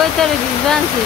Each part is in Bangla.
কইতারে বীজ বানছে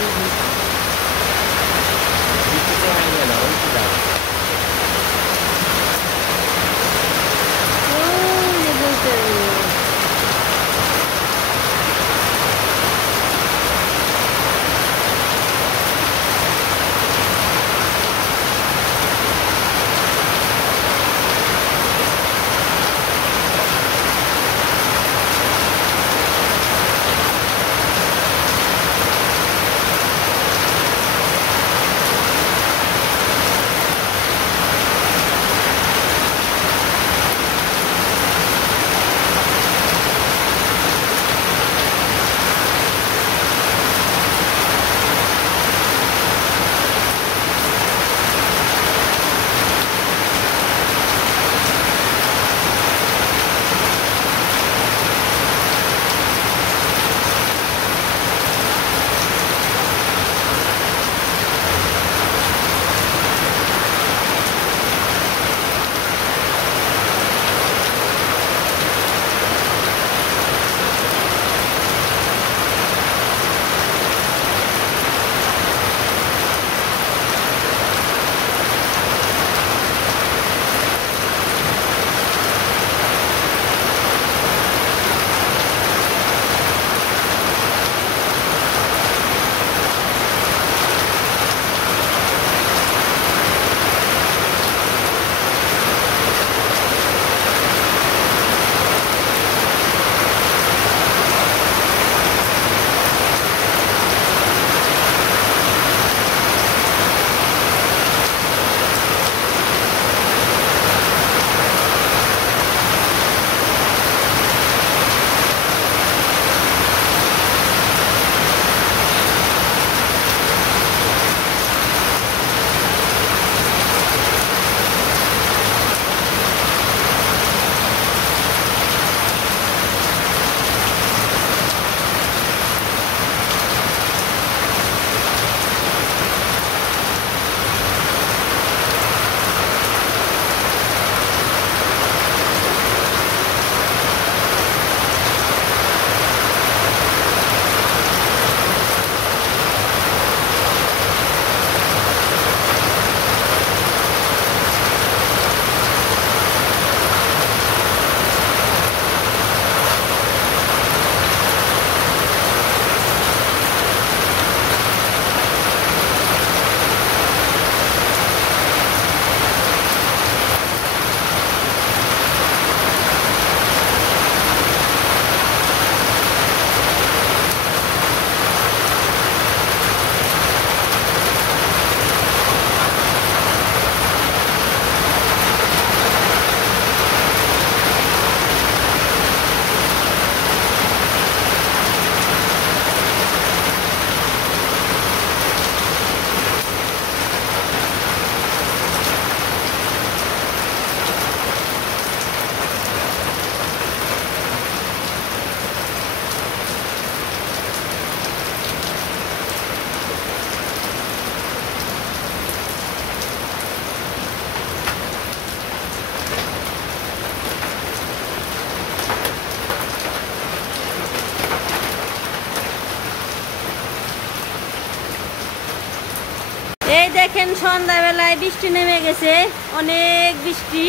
এই দেখেন সন্ধ্যাবেলায় বৃষ্টি নেমে গেছে অনেক বৃষ্টি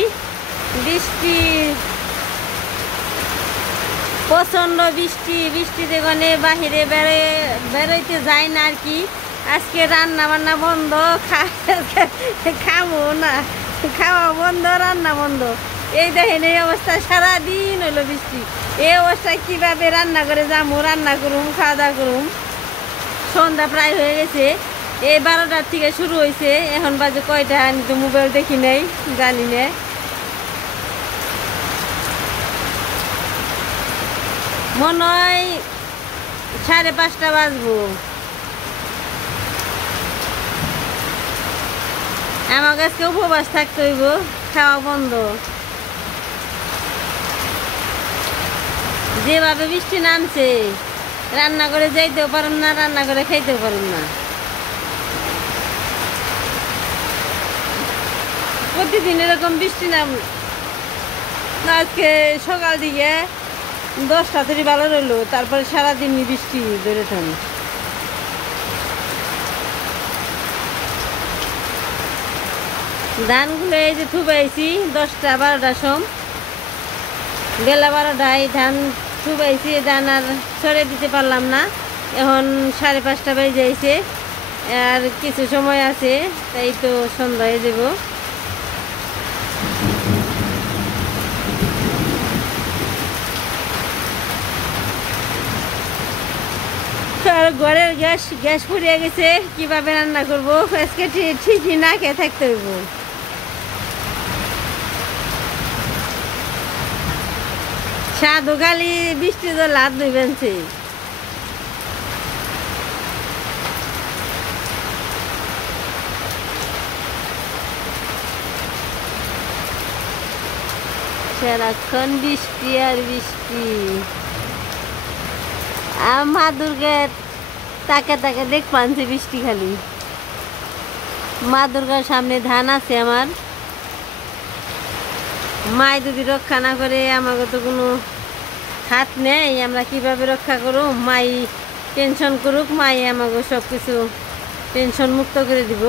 প্রচন্ড বৃষ্টিতে গনে বাহিরে বেরোইতে যায় না আর কি আজকে রান্না বান্না বন্ধ খাবো না খাওয়া বন্ধ রান্না বন্ধ এই দেখেন এই অবস্থা সারাদিন হলো বৃষ্টি এই অবস্থায় কিভাবে রান্না করে যাবো রান্না করুম খাওয়া দাওয়া করুম সন্ধ্যা প্রায় হয়ে গেছে এই 12টার থেকে শুরু হয়েছে এখন বাজে কয়টা আমি তো মোবাইল দেখি নাই জানি না মনে হয় 5:30 বাজবো আমার কাছে উপবাস থাকতে হইব খাওয়া বন্ধ যেভাবে বৃষ্টি নামছে রান্না করে যাইতেও পারুম না রান্না করে খাইতেও পারুম না প্রতিদিন এরকম বৃষ্টি নাম আজকে সকাল দিকে 10টা থেকে ভালো রইলো তারপরে সারাদিনই বৃষ্টি ধরে থাম ধানগুলো এই যে থুবাইছি 10টা 12টার সম বেলা 12টায় ধান থুবাইছি। ধান আর ছড়ে দিতে পারলাম না, এখন 5:30 বেজে যাইছে, আর কিছু সময় আছে, তাই তো সন্ধ্যা হয়ে যাব। আর ঘরের গ্যাস ফুরিয়ে গেছে, কিভাবে রান্না করবো আজকে ঠিকই না খেয়ে থাকতে হইব। সাধু খালি বৃষ্টি তো লাদ ধুইবেনছে। সারাক্ষণ বৃষ্টি আর বৃষ্টি। মা দুর্গার তাকে তাকে দেখ পানছে বৃষ্টি খালি। মা দুর্গার সামনে ধান আছে আমার, মাই যদি রক্ষা না করে আমাকে তো কোনো হাত নেই, আমরা কিভাবে রক্ষা করব? মাই টেনশন করুক, মাই আমাকে সব কিছু টেনশন মুক্ত করে দিব।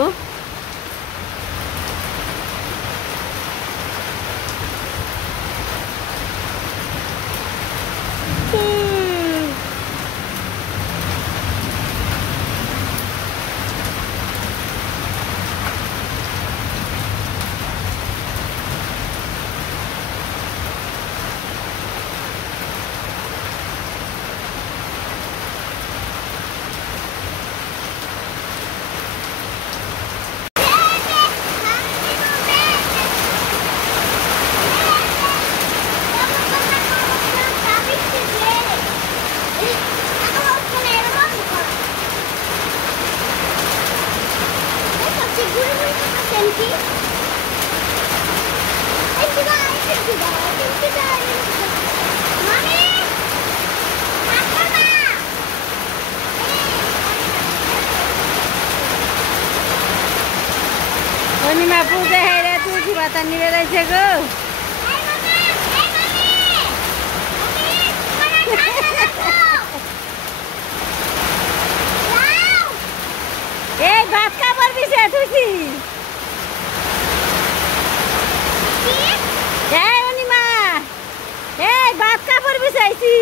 অনিমা পূজা হেরে তুলসী পাতা নিয়ে রয়েছে গো। এই ভাত খাবার দিছে তুলসী। এই অনিমা, এই ভাত কাপড় বিছাইছি।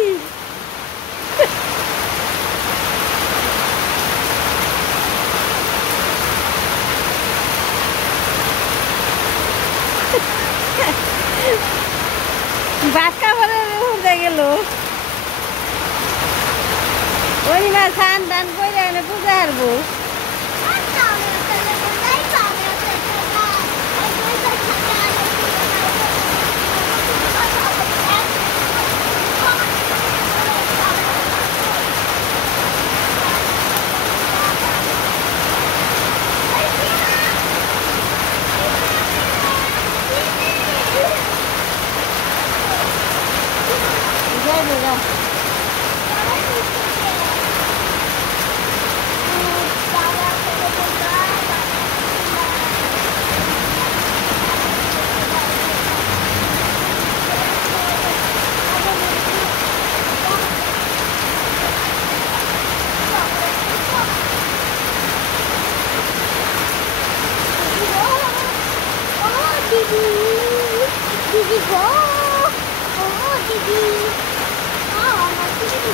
ভাত কাপড়ের উঠে গেল। অনিমা স্নান টান করে এনে পূজা হারবো। Didi go! Oh, Didi! Oh, my Didi!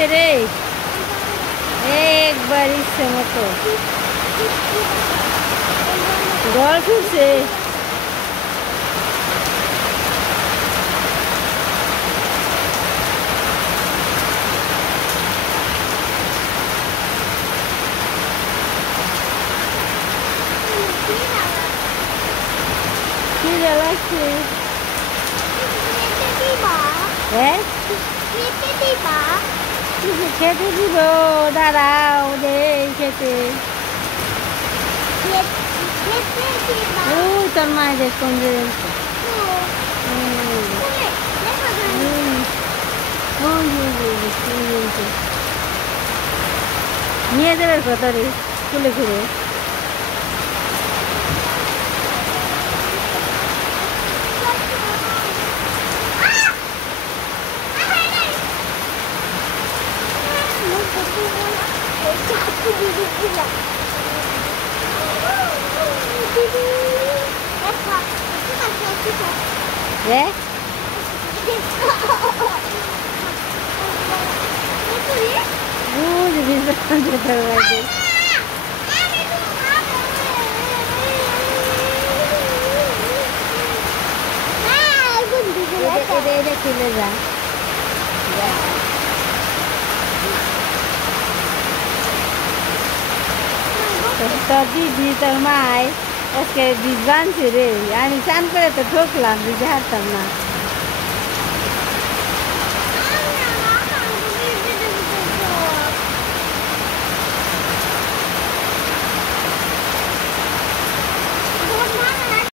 ফুটছে রে, একবার ইচ্ছে মতো জল ফুটছে। খিদে লাগছে। হ্যাঁ, কিছু খেতে দিব, দাঁড়াও দে খেতে। ওই তোর মায়েদের কোন নিয়ে যাবে কত রে খুলে খুলে। হ্যাঁ, বুঝবি খুলে যা। তোর দিদি তোর মায় আজকে বীজ বানছে রে, আমি চান করে তো ঠকলাম, বীজে হারতাম না।